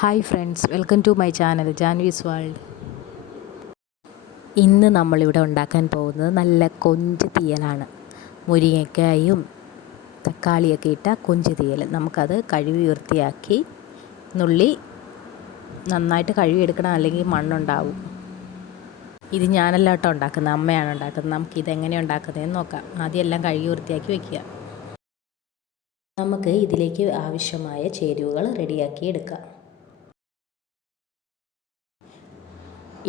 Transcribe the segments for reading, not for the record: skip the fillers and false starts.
Hi friends, welcome to my channel Janvi's world. ഇന്ന് നമ്മളിവിടെ ഉണ്ടാക്കാൻ പോകുന്നത് നല്ല കൊഞ്ച് തീയലാണ്. മുരിങ്ങയ്ക്കായും തക്കാളിയൊക്കെ ഇട്ട കൊഞ്ച് തീയൽ. നമുക്കത് കഴുകി വൃത്തിയാക്കി നുള്ളി നന്നായിട്ട് കഴുകിയെടുക്കണം, അല്ലെങ്കിൽ മണ്ണുണ്ടാവും. ഇത് ഞാനല്ല കേട്ടോ ഉണ്ടാക്കുന്നത്, അമ്മയാണ് ഉണ്ടാക്കുന്നത്. നമുക്കിതെങ്ങനെ ഉണ്ടാക്കുന്നതെന്ന് നോക്കാം. ആദ്യം എല്ലാം കഴുകി വൃത്തിയാക്കി വയ്ക്കുക. നമുക്ക് ഇതിലേക്ക് ആവശ്യമായ ചേരുവകൾ റെഡിയാക്കി എടുക്കാം.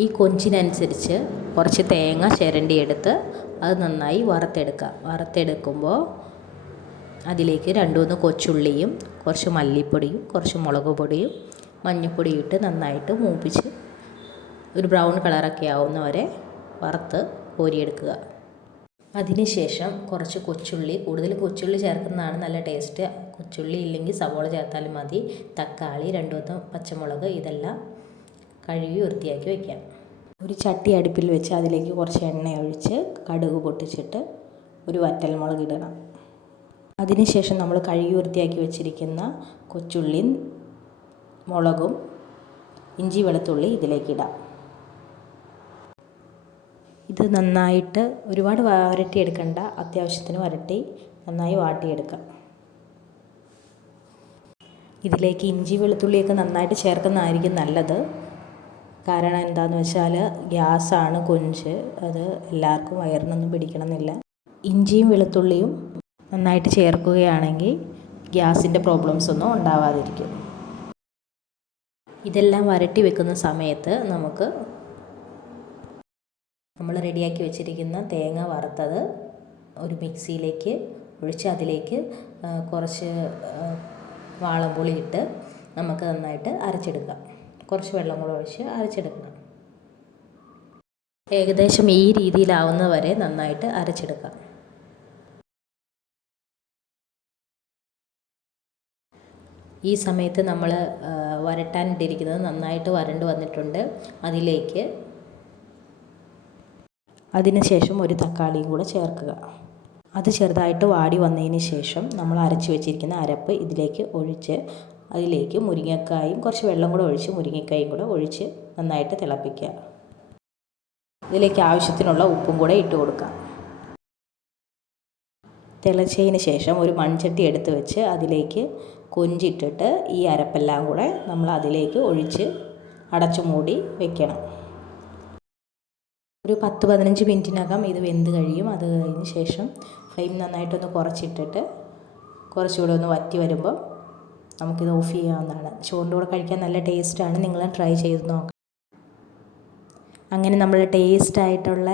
ഈ കൊഞ്ചിനനുസരിച്ച് കുറച്ച് തേങ്ങ ചിരണ്ടിയെടുത്ത് അത് നന്നായി വറുത്തെടുക്കുമ്പോൾ അതിലേക്ക് 2-3 കൊച്ചുള്ളിയും കുറച്ച് മല്ലിപ്പൊടിയും കുറച്ച് മുളക് പൊടിയും മഞ്ഞൾപ്പൊടിയും ഇട്ട് നന്നായിട്ട് മൂപ്പിച്ച് ഒരു ബ്രൗൺ കളറൊക്കെ ആവുന്നവരെ വറുത്ത് കോരിയെടുക്കുക. അതിനുശേഷം കുറച്ച് കൂടുതൽ കൊച്ചുള്ളി ചേർക്കുന്നതാണ് നല്ല ടേസ്റ്റ്. കൊച്ചുള്ളി ഇല്ലെങ്കിൽ സവോള ചേർത്താലും മതി. തക്കാളി, 2-3 പച്ചമുളക് ഇതെല്ലാം കഴുകി വൃത്തിയാക്കി വയ്ക്കാം. ഒരു ചട്ടി അടുപ്പിൽ വെച്ച് അതിലേക്ക് കുറച്ച് എണ്ണ ഒഴിച്ച് കടുക് പൊട്ടിച്ചിട്ട് ഒരു വറ്റൽമുളക് ഇടണം. അതിനുശേഷം നമ്മൾ കഴുകി വൃത്തിയാക്കി വെച്ചിരിക്കുന്ന കൊച്ചുള്ളിയും മുളകും ഇഞ്ചി വെളുത്തുള്ളി ഇതിലേക്ക് ഇടാം. ഇത് നന്നായിട്ട് ഒരുപാട് വരട്ടിയെടുക്കണ്ട, അത്യാവശ്യത്തിന് വരട്ടി നന്നായി വാട്ടിയെടുക്കാം. ഇതിലേക്ക് ഇഞ്ചി വെളുത്തുള്ളിയൊക്കെ നന്നായിട്ട് ചേർക്കുന്നതായിരിക്കും നല്ലത്. കാരണം എന്താണെന്ന് വെച്ചാൽ ഗ്യാസാണ് കൊഞ്ച്, അത് എല്ലാവർക്കും വയറിനൊന്നും പിടിക്കണമെന്നില്ല. ഇഞ്ചിയും വെളുത്തുള്ളിയും നന്നായിട്ട് ചേർക്കുകയാണെങ്കിൽ ഗ്യാസിൻ്റെ പ്രോബ്ലംസ് ഒന്നും ഉണ്ടാവാതിരിക്കും. ഇതെല്ലാം വരട്ടി വെക്കുന്ന സമയത്ത് നമ്മൾ റെഡിയാക്കി വെച്ചിരിക്കുന്ന തേങ്ങ വറുത്തത് ഒരു മിക്സിയിലേക്ക് ഒഴിച്ച് അതിലേക്ക് കുറച്ച് വാളംപുളി ഇട്ട് നമുക്ക് നന്നായിട്ട് അരച്ചെടുക്കാം. കുറച്ച് വെള്ളം കൂടെ ഒഴിച്ച് അരച്ചെടുക്കണം. ഏകദേശം ഈ രീതിയിലാവുന്നവരെ നന്നായിട്ട് അരച്ചെടുക്കാം. ഈ സമയത്ത് നമ്മൾ വരട്ടാനിട്ടിരിക്കുന്നത് നന്നായിട്ട് വരണ്ട് വന്നിട്ടുണ്ട്. അതിനുശേഷം ഒരു തക്കാളിയും കൂടെ ചേർക്കുക. അത് ചെറുതായിട്ട് വാടി വന്നതിന് ശേഷം നമ്മൾ അരച്ച് വെച്ചിരിക്കുന്ന അരപ്പ് ഇതിലേക്ക് ഒഴിച്ച് അതിലേക്ക് മുരിങ്ങക്കായും കുറച്ച് വെള്ളം കൂടെ ഒഴിച്ച് മുരിങ്ങക്കായും കൂടെ ഒഴിച്ച് നന്നായിട്ട് തിളപ്പിക്കുക. ഇതിലേക്ക് ആവശ്യത്തിനുള്ള ഉപ്പും കൂടെ ഇട്ട് കൊടുക്കാം. തിളച്ചതിന് ശേഷം ഒരു മൺചട്ടി എടുത്ത് വെച്ച് അതിലേക്ക് കൊഞ്ചിട്ടിട്ട് ഈ അരപ്പെല്ലാം കൂടെ നമ്മൾ അതിലേക്ക് ഒഴിച്ച് അടച്ചു മൂടി വെക്കണം. ഒരു 10-15 മിനിറ്റിനകം ഇത് വെന്ത് കഴിയും. അത് കഴിഞ്ഞ് ശേഷം ഫ്ലെയിം നന്നായിട്ടൊന്ന് കുറച്ചിട്ടിട്ട് കുറച്ചുകൂടെ ഒന്ന് വറ്റി വരുമ്പോൾ നമുക്കിത് ഓഫ് ചെയ്യാവുന്നതാണ്. ചോറിൻ്റെ കൂടെ കഴിക്കാൻ നല്ല ടേസ്റ്റാണ്. നിങ്ങൾ ട്രൈ ചെയ്ത് നോക്കാം. അങ്ങനെ നമ്മൾ ടേസ്റ്റായിട്ടുള്ള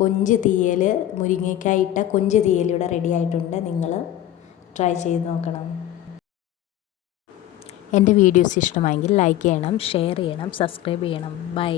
കൊഞ്ച് തീയൽ, മുരിങ്ങയ്ക്കായി ഇട്ട കൊഞ്ച് തീയൽ ഇവിടെ റെഡി ആയിട്ടുണ്ട്. നിങ്ങൾ ട്രൈ ചെയ്ത് നോക്കണം. എൻ്റെ വീഡിയോസ് ഇഷ്ടമായെങ്കിൽ ലൈക്ക് ചെയ്യണം, ഷെയർ ചെയ്യണം, സബ്സ്ക്രൈബ് ചെയ്യണം. ബൈ.